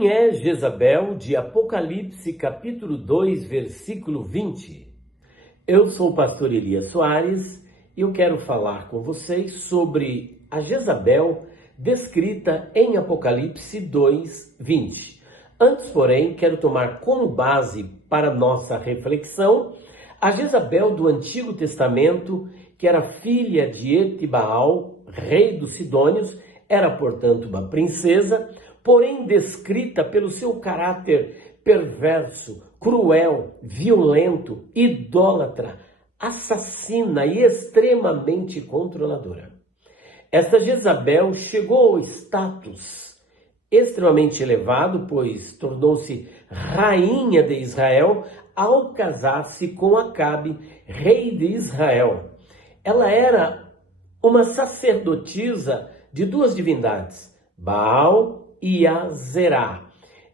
Quem é Jezabel, de Apocalipse capítulo 2, versículo 20? Eu sou o pastor Elias Soares e eu quero falar com vocês sobre a Jezabel descrita em Apocalipse 2, 20. Antes, porém, quero tomar como base para nossa reflexão a Jezabel do Antigo Testamento, que era filha de Etibaal, rei dos Sidônios, era, portanto, uma princesa, porém descrita pelo seu caráter perverso, cruel, violento, idólatra, assassina e extremamente controladora. Esta Jezabel chegou ao status extremamente elevado, pois tornou-se rainha de Israel ao casar-se com Acabe, rei de Israel. Ela era uma sacerdotisa de duas divindades, Baal e Azerá.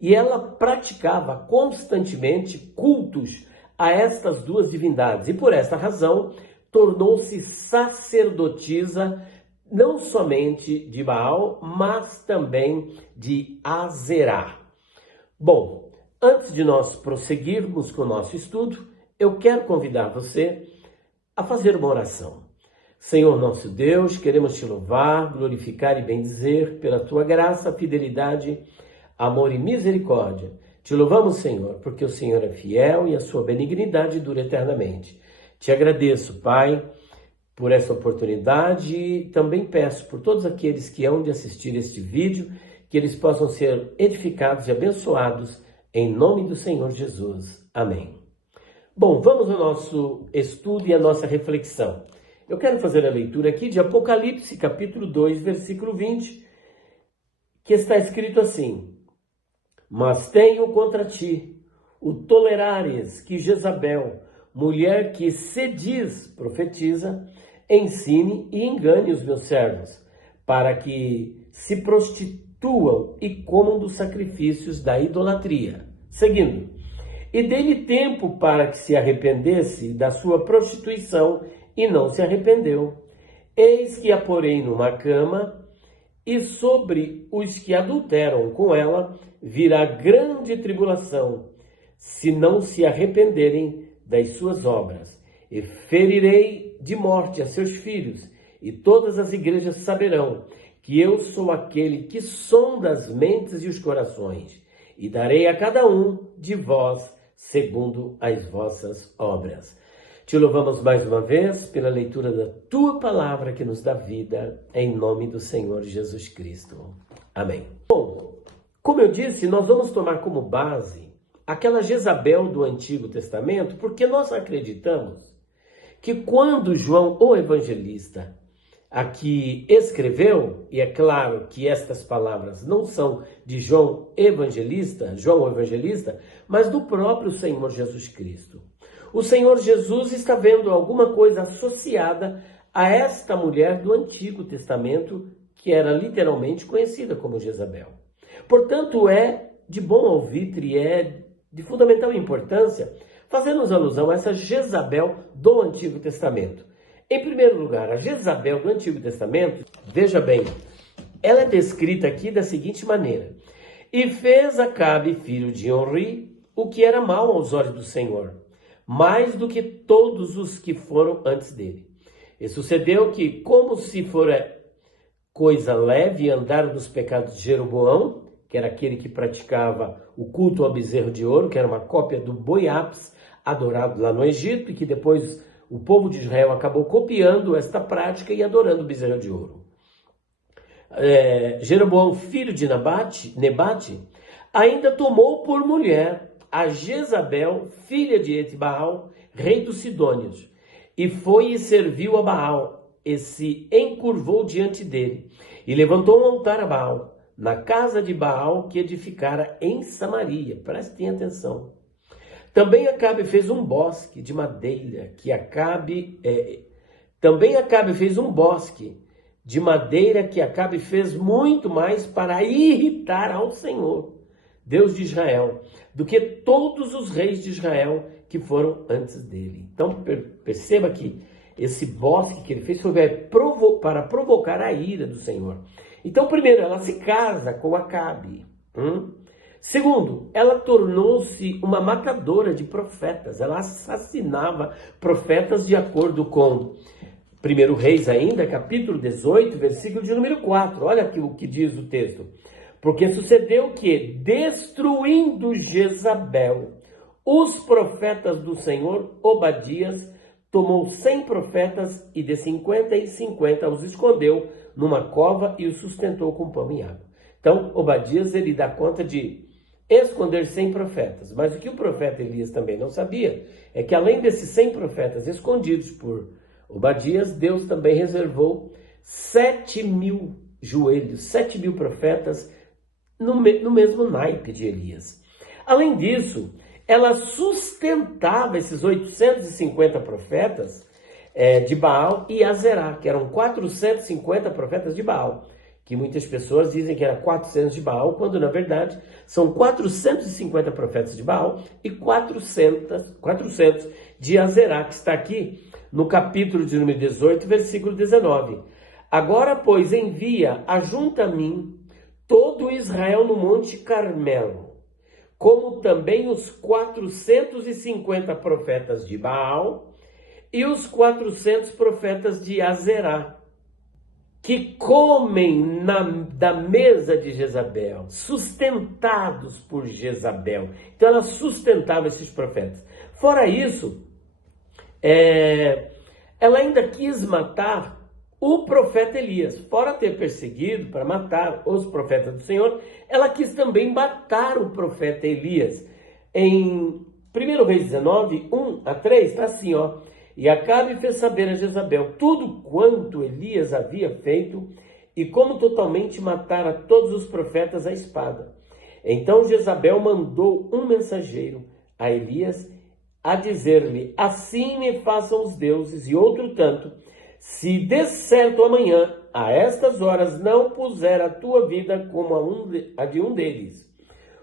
E ela praticava constantemente cultos a estas duas divindades. E por esta razão, tornou-se sacerdotisa não somente de Baal, mas também de Azerá. Bom, antes de nós prosseguirmos com o nosso estudo, eu quero convidar você a fazer uma oração. Senhor nosso Deus, queremos te louvar, glorificar e bendizer pela tua graça, fidelidade, amor e misericórdia. Te louvamos, Senhor, porque o Senhor é fiel e a sua benignidade dura eternamente. Te agradeço, Pai, por essa oportunidade e também peço por todos aqueles que hão de assistir este vídeo, que eles possam ser edificados e abençoados em nome do Senhor Jesus. Amém. Bom, vamos ao nosso estudo e à nossa reflexão. Eu quero fazer a leitura aqui de Apocalipse, capítulo 2, versículo 20, que está escrito assim: Mas tenho contra ti o tolerares que Jezabel, mulher que se diz profetiza, ensine e engane os meus servos, para que se prostituam e comam dos sacrifícios da idolatria. Seguindo, e dei-lhe tempo para que se arrependesse da sua prostituição, e não se arrependeu. Eis que a porei numa cama, e sobre os que adulteram com ela virá grande tribulação, se não se arrependerem das suas obras. E ferirei de morte a seus filhos, e todas as igrejas saberão que eu sou aquele que sonda as mentes e os corações, e darei a cada um de vós segundo as vossas obras. Te louvamos mais uma vez pela leitura da tua palavra que nos dá vida, em nome do Senhor Jesus Cristo. Amém. Bom, como eu disse, nós vamos tomar como base aquela Jezabel do Antigo Testamento, porque nós acreditamos que quando João, o evangelista, aqui escreveu, e é claro que estas palavras não são de João o Evangelista, mas do próprio Senhor Jesus Cristo. O Senhor Jesus está vendo alguma coisa associada a esta mulher do Antigo Testamento, que era literalmente conhecida como Jezabel. Portanto, é de bom alvitre e é de fundamental importância fazermos alusão a essa Jezabel do Antigo Testamento. Em primeiro lugar, a Jezabel do Antigo Testamento, veja bem, ela é descrita aqui da seguinte maneira: E fez Acabe, filho de Onri, o que era mal aos olhos do Senhor, mais do que todos os que foram antes dele. E sucedeu que, como se fora coisa leve andar nos pecados de Jeroboão, que era aquele que praticava o culto ao bezerro de ouro, que era uma cópia do boi Apis, adorado lá no Egito, e que depois o povo de Israel acabou copiando esta prática e adorando o bezerro de ouro. Jeroboão, filho de Nebate, ainda tomou por mulher a Jezabel, filha de Etibaal, rei dos Sidônios, e foi e serviu a Baal, e se encurvou diante dele, e levantou um altar a Baal, na casa de Baal que edificara em Samaria. Prestem atenção. Também Acabe fez um bosque de madeira que Acabe fez muito mais para irritar ao Senhor, Deus de Israel, do que todos os reis de Israel que foram antes dele. Então perceba que esse bosque que ele fez foi para provocar a ira do Senhor. Então primeiro ela se casa com Acabe. Segundo, ela tornou-se uma matadora de profetas. Ela assassinava profetas de acordo com 1 Reis ainda, capítulo 18, versículo de número 4. Olha aqui o que diz o texto. Porque sucedeu que, destruindo Jezabel os profetas do Senhor, Obadias tomou 100 profetas e de 50 em 50 os escondeu numa cova e os sustentou com pão e água. Então, Obadias, ele dá conta de esconder 100 profetas. Mas o que o profeta Elias também não sabia é que além desses 100 profetas escondidos por Obadias, Deus também reservou 7.000 joelhos, 7.000 profetas no mesmo naipe de Elias. Além disso, ela sustentava esses 850 profetas de Baal e Azerá, que eram 450 profetas de Baal, que muitas pessoas dizem que era 400 de Baal, quando na verdade são 450 profetas de Baal e 400 de Azerá, que está aqui no capítulo de número 18, versículo 19. Agora, pois, envia, ajunta a mim todo Israel no Monte Carmelo, como também os 450 profetas de Baal e os 400 profetas de Azerá, que comem da mesa de Jezabel, sustentados por Jezabel. Então ela sustentava esses profetas. Fora isso, ela ainda quis matar o profeta Elias. Fora ter perseguido para matar os profetas do Senhor, ela quis também matar o profeta Elias. Em 1 Reis 19, 1 a 3, está assim, ó. E Acabe fez saber a Jezabel tudo quanto Elias havia feito e como totalmente matara todos os profetas à espada. Então Jezabel mandou um mensageiro a Elias a dizer-lhe: assim me façam os deuses, e outro tanto, se de certo amanhã, a estas horas, não puser a tua vida como a de um deles.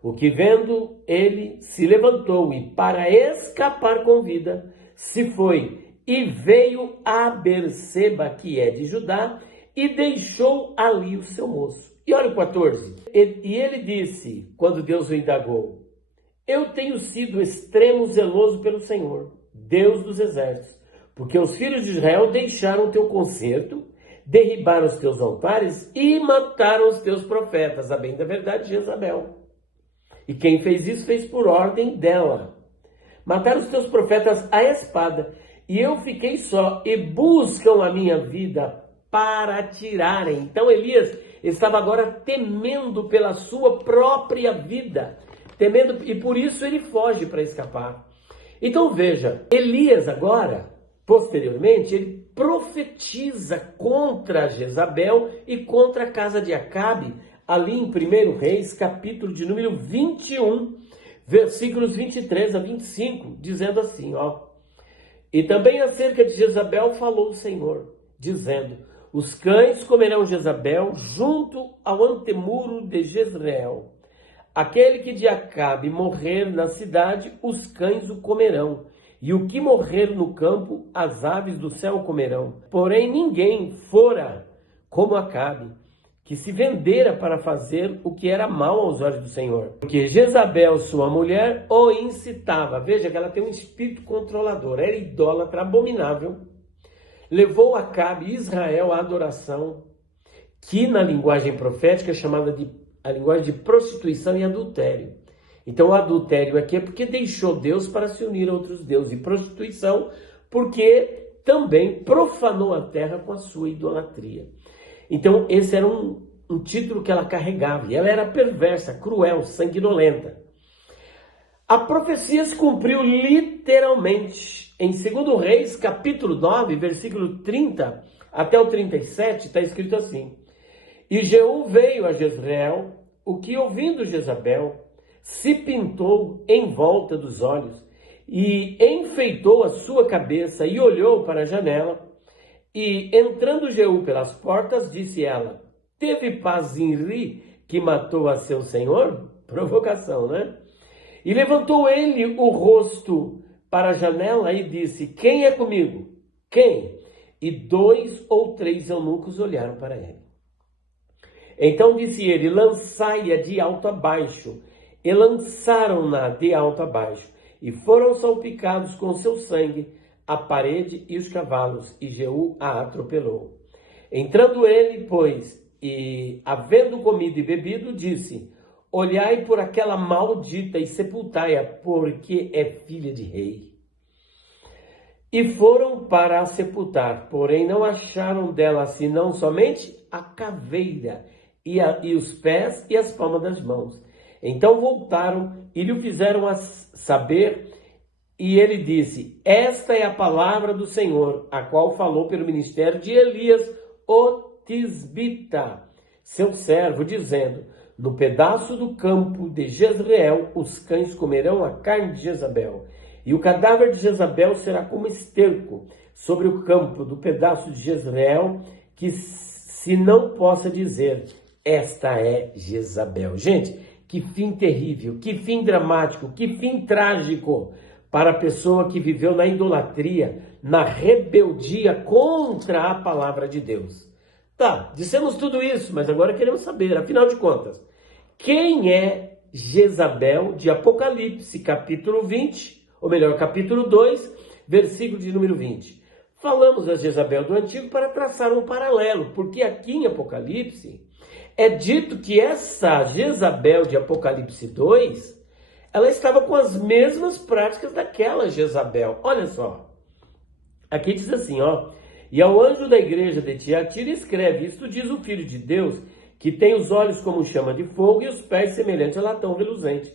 O que vendo, ele se levantou e, para escapar com vida, se foi e veio a Berseba, que é de Judá, e deixou ali o seu moço. E olha o 14. E ele disse, quando Deus o indagou: eu tenho sido extremo zeloso pelo Senhor, Deus dos exércitos, porque os filhos de Israel deixaram o teu concerto, derribaram os teus altares e mataram os teus profetas, a bem da verdade, Jezabel. E quem fez isso fez por ordem dela. Mataram os teus profetas à espada, e eu fiquei só, e buscam a minha vida para tirarem. Então Elias estava agora temendo pela sua própria vida, temendo, e por isso ele foge para escapar. Então veja, Elias agora, posteriormente, ele profetiza contra Jezabel e contra a casa de Acabe, ali em 1 Reis, capítulo de número 21, versículos 23 a 25, dizendo assim, ó. E também acerca de Jezabel falou o Senhor, dizendo: os cães comerão Jezabel junto ao antemuro de Jezreel. Aquele que de Acabe morrer na cidade, os cães o comerão. E o que morrer no campo, as aves do céu comerão. Porém ninguém fora como Acabe, que se vendera para fazer o que era mal aos olhos do Senhor. Porque Jezabel, sua mulher, o incitava. Veja que ela tem um espírito controlador, era idólatra, abominável. Levou Acabe e Israel à adoração, que na linguagem profética é chamada de a linguagem de prostituição e adultério. Então o adultério aqui é porque deixou Deus para se unir a outros deuses. E prostituição porque também profanou a terra com a sua idolatria. Então esse era um título que ela carregava. E ela era perversa, cruel, sanguinolenta. A profecia se cumpriu literalmente. Em 2 Reis, capítulo 9, versículo 30 até o 37, está escrito assim. E Jeú veio a Jezreel, o que ouvindo Jezabel, se pintou em volta dos olhos e enfeitou a sua cabeça e olhou para a janela. E entrando Jeú pelas portas, disse ela: teve paz Zinri, que matou a seu senhor? Provocação, né? E levantou ele o rosto para a janela e disse: quem é comigo? Quem? E 2 ou 3 eunucos olharam para ele. Então disse ele: lançai-a de alto a baixo. e lançaram-na de alto a baixo, e foram salpicados com seu sangue a parede e os cavalos, e Jeú a atropelou. Entrando ele, pois, e havendo comido e bebido, disse: olhai por aquela maldita e sepultai-a, porque é filha de rei. E foram para a sepultar, porém não acharam dela senão somente a caveira e os pés e as palmas das mãos. Então voltaram e lhe fizeram saber, e ele disse: esta é a palavra do Senhor, a qual falou pelo ministério de Elias, o tisbita, seu servo, dizendo: no pedaço do campo de Jezreel os cães comerão a carne de Jezabel, e o cadáver de Jezabel será como esterco sobre o campo do pedaço de Jezreel, que se não possa dizer: esta é Jezabel. Gente, que fim terrível, que fim dramático, que fim trágico para a pessoa que viveu na idolatria, na rebeldia contra a palavra de Deus. Tá, dissemos tudo isso, mas agora queremos saber, afinal de contas, quem é Jezabel de Apocalipse, capítulo 20, ou melhor, capítulo 2, versículo de número 20. Falamos da Jezabel do Antigo para traçar um paralelo, porque aqui em Apocalipse é dito que essa Jezabel de Apocalipse 2, ela estava com as mesmas práticas daquela Jezabel. Olha só, aqui diz assim, ó: e ao anjo da igreja de Tiatira escreve: isto diz o Filho de Deus, que tem os olhos como chama de fogo e os pés semelhantes a latão reluzente.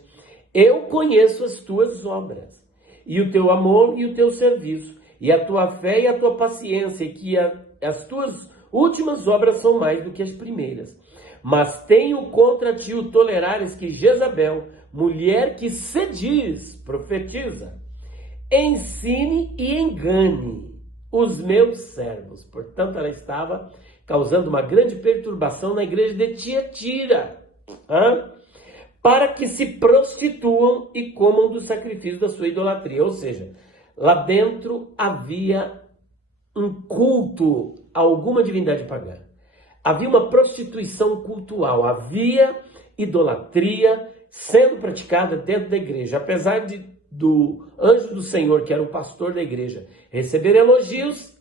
Eu conheço as tuas obras, e o teu amor e o teu serviço, e a tua fé e a tua paciência, e que as tuas últimas obras são mais do que as primeiras. Mas tenho contra ti o tolerares que Jezabel, mulher que se diz, profetiza, ensine e engane os meus servos. Portanto, ela estava causando uma grande perturbação na igreja de Tiatira, para que se prostituam e comam do sacrifício da sua idolatria. Ou seja, lá dentro havia um culto a alguma divindade pagã. Havia uma prostituição cultual, havia idolatria sendo praticada dentro da igreja. Apesar do anjo do Senhor, que era o pastor da igreja, receber elogios,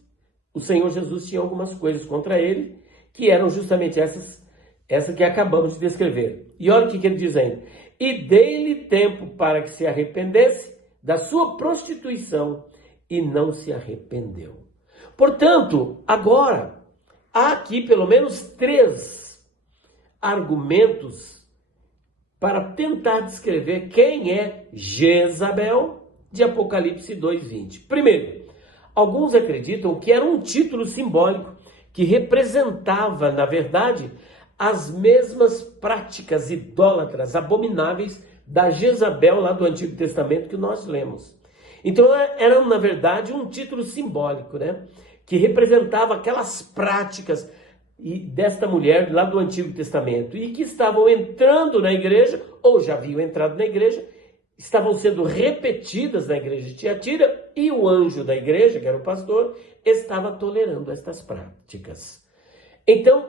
o Senhor Jesus tinha algumas coisas contra ele, que eram justamente essa que acabamos de descrever. E olha o que ele diz ainda: e dei-lhe tempo para que se arrependesse da sua prostituição, e não se arrependeu. Portanto, agora, há aqui pelo menos 3 argumentos para tentar descrever quem é Jezabel de Apocalipse 2:20. Primeiro, alguns acreditam que era um título simbólico que representava, na verdade, as mesmas práticas idólatras, abomináveis da Jezabel lá do Antigo Testamento que nós lemos. Então era, na verdade, um título simbólico, né? Que representava aquelas práticas desta mulher lá do Antigo Testamento e que estavam entrando na igreja, ou já haviam entrado na igreja, estavam sendo repetidas na igreja de Tiatira, e o anjo da igreja, que era o pastor, estava tolerando estas práticas. Então,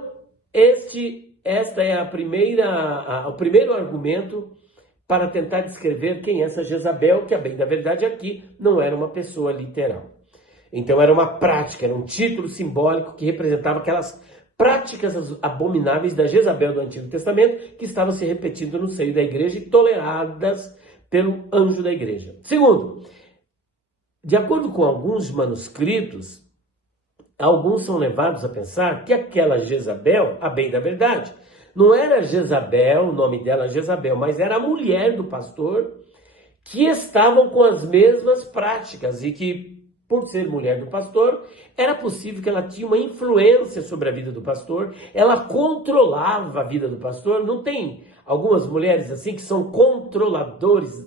esta é o primeiro argumento para tentar descrever quem é essa Jezabel, que, a bem da verdade, aqui não era uma pessoa literal. Então era uma prática, era um título simbólico que representava aquelas práticas abomináveis da Jezabel do Antigo Testamento que estavam se repetindo no seio da igreja e toleradas pelo anjo da igreja. Segundo, de acordo com alguns manuscritos, alguns são levados a pensar que aquela Jezabel, a bem da verdade, não era Jezabel, o nome dela Jezabel, mas era a mulher do pastor, que estavam com as mesmas práticas e que, por ser mulher do pastor, era possível que ela tinha uma influência sobre a vida do pastor, ela controlava a vida do pastor. Não tem algumas mulheres assim que são controladoras,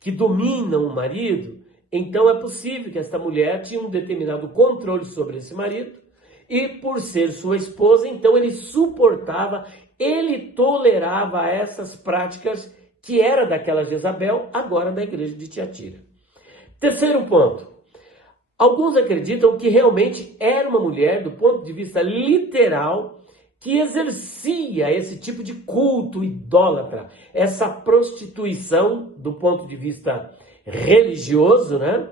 que dominam o marido? Então é possível que esta mulher tinha um determinado controle sobre esse marido, e por ser sua esposa, então ele suportava, ele tolerava essas práticas que era daquela Jezabel, agora da igreja de Tiatira. Terceiro ponto, alguns acreditam que realmente era uma mulher, do ponto de vista literal, que exercia esse tipo de culto idólatra, essa prostituição do ponto de vista religioso, né?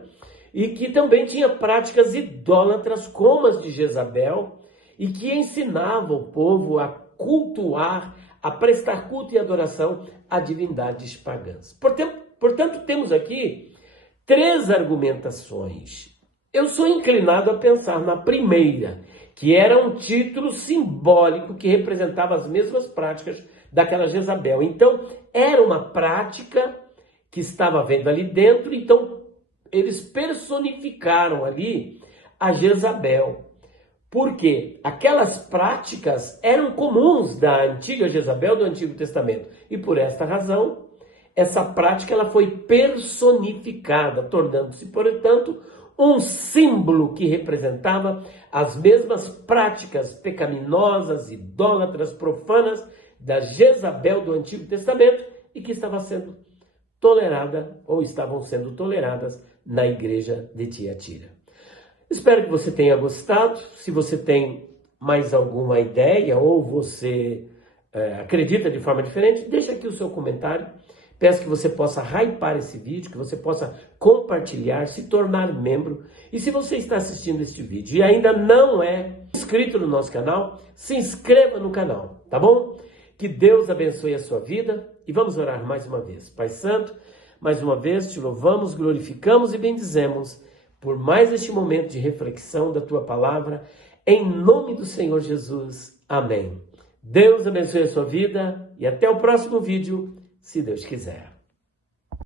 E que também tinha práticas idólatras como as de Jezabel e que ensinava o povo a cultuar, a prestar culto e adoração a divindades pagãs. Portanto, temos aqui 3 argumentações. Eu sou inclinado a pensar na primeira, que era um título simbólico que representava as mesmas práticas daquela Jezabel. Então, era uma prática que estava havendo ali dentro, então eles personificaram ali a Jezabel. Porque aquelas práticas eram comuns da antiga Jezabel do Antigo Testamento. E por esta razão, essa prática ela foi personificada, tornando-se, portanto, um símbolo que representava as mesmas práticas pecaminosas, idólatras, profanas da Jezabel do Antigo Testamento e que estava sendo tolerada ou estavam sendo toleradas na igreja de Tiatira. Espero que você tenha gostado. Se você tem mais alguma ideia ou você acredita de forma diferente, deixa aqui o seu comentário. Peço que você possa hypar esse vídeo, que você possa compartilhar, se tornar membro. E se você está assistindo este vídeo e ainda não é inscrito no nosso canal, se inscreva no canal, tá bom? Que Deus abençoe a sua vida e vamos orar mais uma vez. Pai Santo, mais uma vez te louvamos, glorificamos e bendizemos por mais este momento de reflexão da tua palavra, em nome do Senhor Jesus. Amém. Deus abençoe a sua vida e até o próximo vídeo, se Deus quiser.